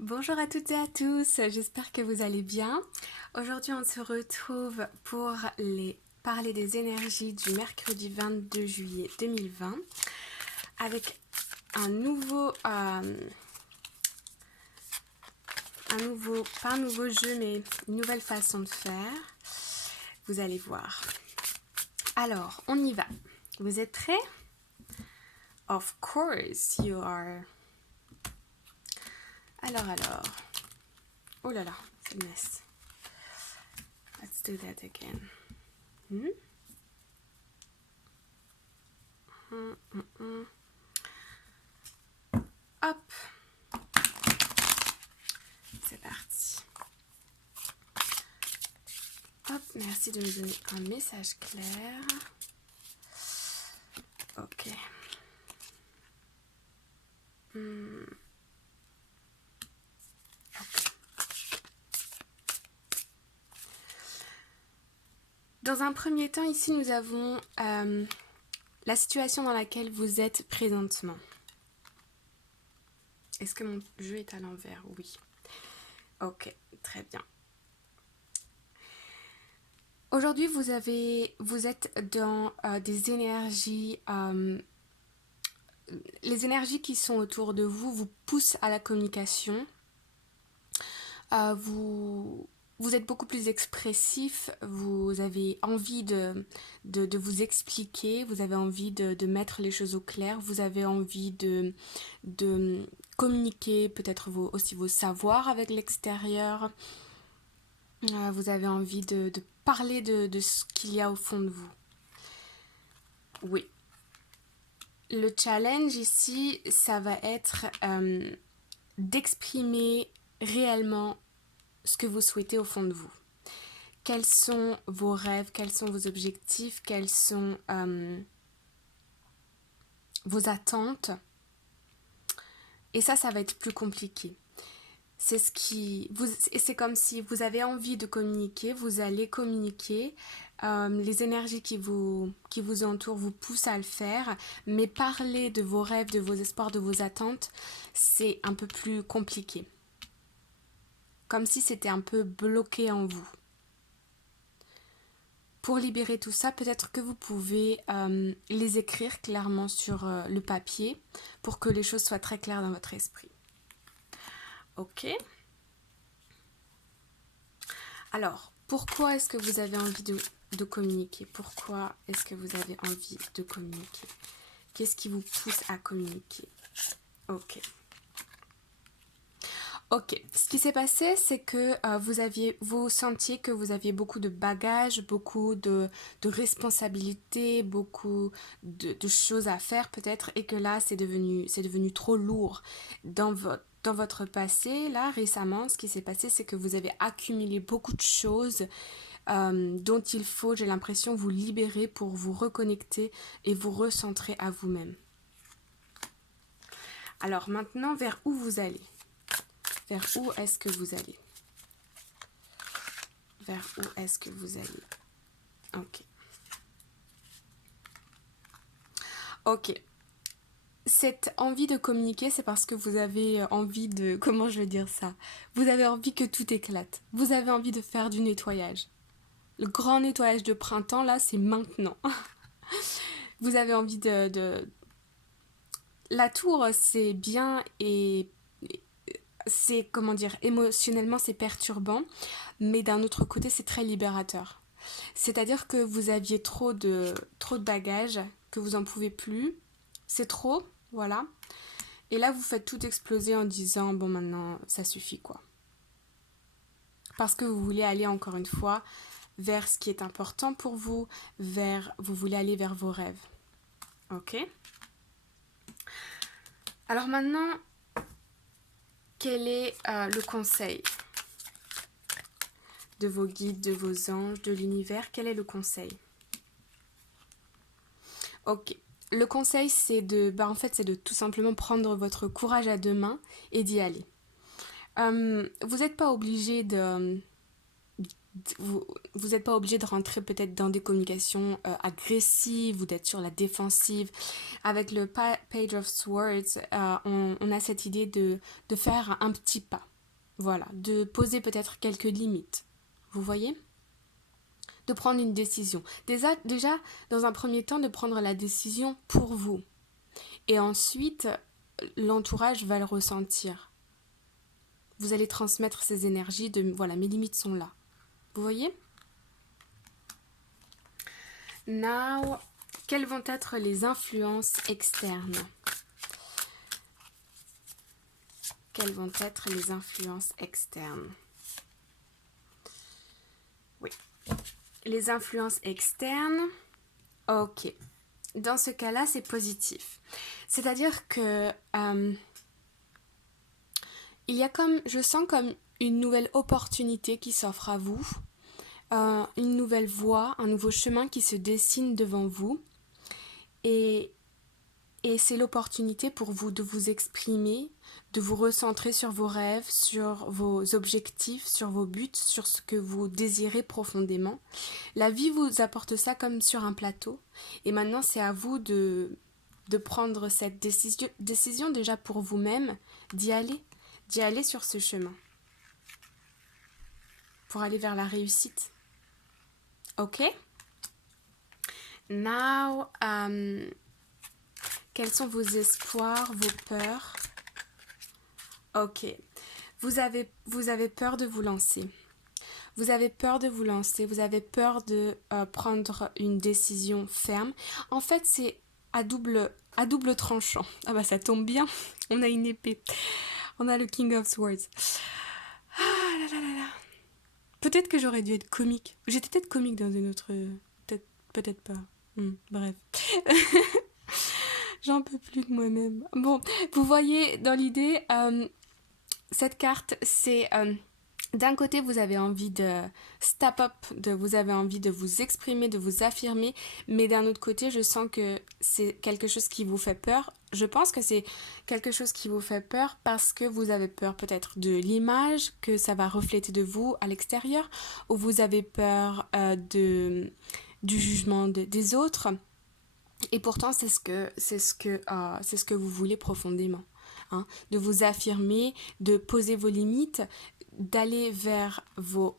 Bonjour à toutes et à tous, j'espère que vous allez bien. Aujourd'hui on se retrouve pour parler des énergies du mercredi 22 juillet 2020 avec pas un nouveau jeu mais une nouvelle façon de faire. Vous allez voir. Alors, on y va. Vous êtes prêts? Of course you are. Alors. Oh là là, c'est une mess. Let's do that again. Hop. C'est parti. Hop, merci de me donner un message clair. Ok. Dans un premier temps, ici, nous avons la situation dans laquelle vous êtes présentement. Est-ce que mon jeu est à l'envers? Oui. Ok, très bien. Aujourd'hui, vous êtes dans des énergies... les énergies qui sont autour de vous poussent à la communication. Vous êtes beaucoup plus expressif, vous avez envie de vous expliquer, vous avez envie de mettre les choses au clair, vous avez envie de communiquer peut-être aussi vos savoirs avec l'extérieur, vous avez envie de parler de ce qu'il y a au fond de vous. Oui. Le challenge ici, ça va être d'exprimer réellement ce que vous souhaitez au fond de vous. Quels sont vos rêves, quels sont vos objectifs, quelles sont vos attentes. Et ça va être plus compliqué. C'est comme si vous avez envie de communiquer, vous allez communiquer. Les énergies qui vous entourent vous poussent à le faire, mais parler de vos rêves, de vos espoirs, de vos attentes, c'est un peu plus compliqué. Comme si c'était un peu bloqué en vous. Pour libérer tout ça, peut-être que vous pouvez les écrire clairement sur le papier pour que les choses soient très claires dans votre esprit. Ok. Alors, pourquoi est-ce que vous avez envie de communiquer? Pourquoi est-ce que vous avez envie de communiquer? Qu'est-ce qui vous pousse à communiquer? Ok. Ok, ce qui s'est passé, c'est que vous sentiez que vous aviez beaucoup de bagages, beaucoup de responsabilités, beaucoup de choses à faire peut-être, et que là, c'est devenu trop lourd. Dans votre passé, là, récemment, ce qui s'est passé, c'est que vous avez accumulé beaucoup de choses dont il faut, j'ai l'impression, vous libérer pour vous reconnecter et vous recentrer à vous-même. Alors maintenant, vers où vous allez? Vers où est-ce que vous allez? Vers où est-ce que vous allez? Ok. Ok. Cette envie de communiquer, c'est parce que vous avez envie de... Comment je vais dire ça? Vous avez envie que tout éclate. Vous avez envie de faire du nettoyage. Le grand nettoyage de printemps, là, c'est maintenant. Vous avez envie de... La tour, c'est bien et... C'est, comment dire, émotionnellement, c'est perturbant. Mais d'un autre côté, c'est très libérateur. C'est-à-dire que vous aviez trop de bagages, que vous en pouvez plus. C'est trop, voilà. Et là, vous faites tout exploser en disant, bon, maintenant, ça suffit, quoi. Parce que vous voulez aller, encore une fois, vers ce qui est important pour vous, vous voulez aller vers vos rêves. Ok? Alors maintenant, quel est le conseil de vos guides, de vos anges, de l'univers? Quel est le conseil? Ok. Le conseil, c'est c'est de tout simplement prendre votre courage à deux mains et d'y aller. Vous n'êtes pas obligé Vous n'êtes pas obligé de rentrer peut-être dans des communications agressives ou d'être sur la défensive. Avec le Page of Swords, on a cette idée de faire un petit pas. Voilà, de poser peut-être quelques limites. Vous voyez? De prendre une décision. Déjà, dans un premier temps, de prendre la décision pour vous. Et ensuite, l'entourage va le ressentir. Vous allez transmettre ces énergies de voilà, mes limites sont là. Vous voyez? Now, quelles vont être les influences externes? Quelles vont être les influences externes? Oui. Les influences externes, ok. Dans ce cas-là, c'est positif. C'est-à-dire que il y a je sens comme une nouvelle opportunité qui s'offre à vous, une nouvelle voie, un nouveau chemin qui se dessine devant vous. Et c'est l'opportunité pour vous de vous exprimer, de vous recentrer sur vos rêves, sur vos objectifs, sur vos buts, sur ce que vous désirez profondément. La vie vous apporte ça comme sur un plateau. Et maintenant, c'est à vous de prendre cette décision déjà pour vous-même, d'y aller sur ce chemin. Pour aller vers la réussite. Ok? Now, quels sont vos espoirs, vos peurs? Ok. Vous avez peur de vous lancer. Vous avez peur de vous lancer. Vous avez peur de prendre une décision ferme. En fait, c'est à double tranchant. Ah bah ça tombe bien. On a une épée. On a le King of Swords. Ah là là là là. Peut-être que j'aurais dû être comique. J'étais peut-être comique dans une autre... Peut-être pas. Bref. J'en peux plus de moi-même. Bon, vous voyez dans l'idée, cette carte, c'est... d'un côté, vous avez envie de step up, vous avez envie de vous exprimer, de vous affirmer, mais d'un autre côté, je sens que c'est quelque chose qui vous fait peur. Je pense que c'est quelque chose qui vous fait peur parce que vous avez peur peut-être de l'image que ça va refléter de vous à l'extérieur, ou vous avez peur du jugement des autres. Et pourtant, c'est ce que vous voulez profondément. Hein, de vous affirmer, de poser vos limites, d'aller vers vos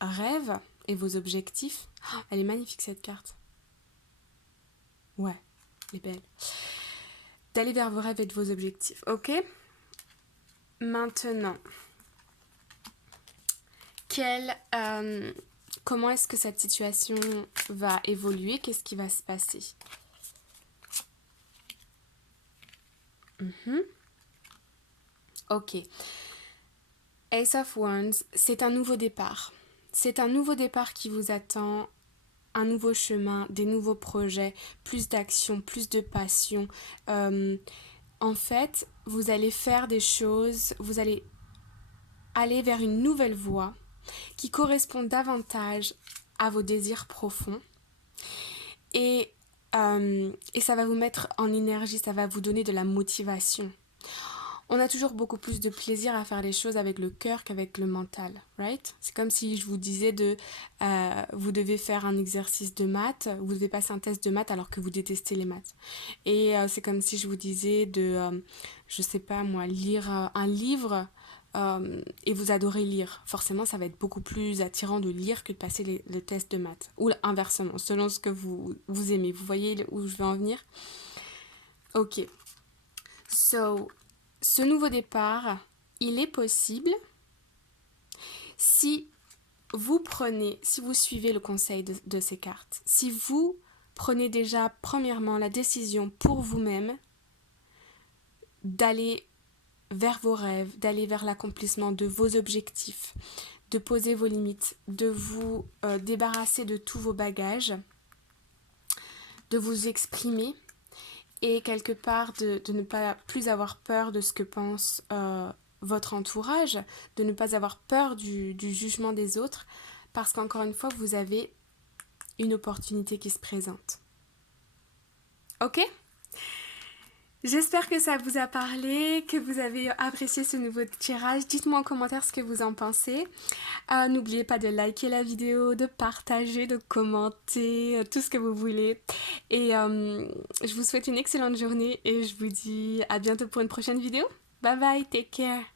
rêves et vos objectifs. Oh, elle est magnifique cette carte. Ouais, elle est belle. D'aller vers vos rêves et de vos objectifs, ok? Maintenant, comment est-ce que cette situation va évoluer? Qu'est-ce qui va se passer? Ok. Ace of Wands, c'est un nouveau départ. C'est un nouveau départ qui vous attend, un nouveau chemin, des nouveaux projets, plus d'action, plus de passion. En fait, vous allez faire des choses, vous allez aller vers une nouvelle voie qui correspond davantage à vos désirs profonds. Et ça va vous mettre en énergie, ça va vous donner de la motivation. On a toujours beaucoup plus de plaisir à faire les choses avec le cœur qu'avec le mental, right? C'est comme si je vous disais vous devez faire un exercice de maths, vous devez passer un test de maths alors que vous détestez les maths. Et c'est comme si je vous disais je sais pas moi, lire un livre et vous adorez lire. Forcément, ça va être beaucoup plus attirant de lire que de passer le test de maths. Ou inversement, selon ce que vous aimez. Vous voyez où je veux en venir? Ok. Ce nouveau départ, il est possible si vous suivez le conseil de ces cartes, si vous prenez déjà premièrement la décision pour vous-même d'aller vers vos rêves, d'aller vers l'accomplissement de vos objectifs, de poser vos limites, de vous débarrasser de tous vos bagages, de vous exprimer et quelque part de ne pas plus avoir peur de ce que pense votre entourage, de ne pas avoir peur du jugement des autres, parce qu'encore une fois, vous avez une opportunité qui se présente. Ok ? J'espère que ça vous a parlé, que vous avez apprécié ce nouveau tirage. Dites-moi en commentaire ce que vous en pensez. N'oubliez pas de liker la vidéo, de partager, de commenter, tout ce que vous voulez. Et je vous souhaite une excellente journée et je vous dis à bientôt pour une prochaine vidéo. Bye bye, take care.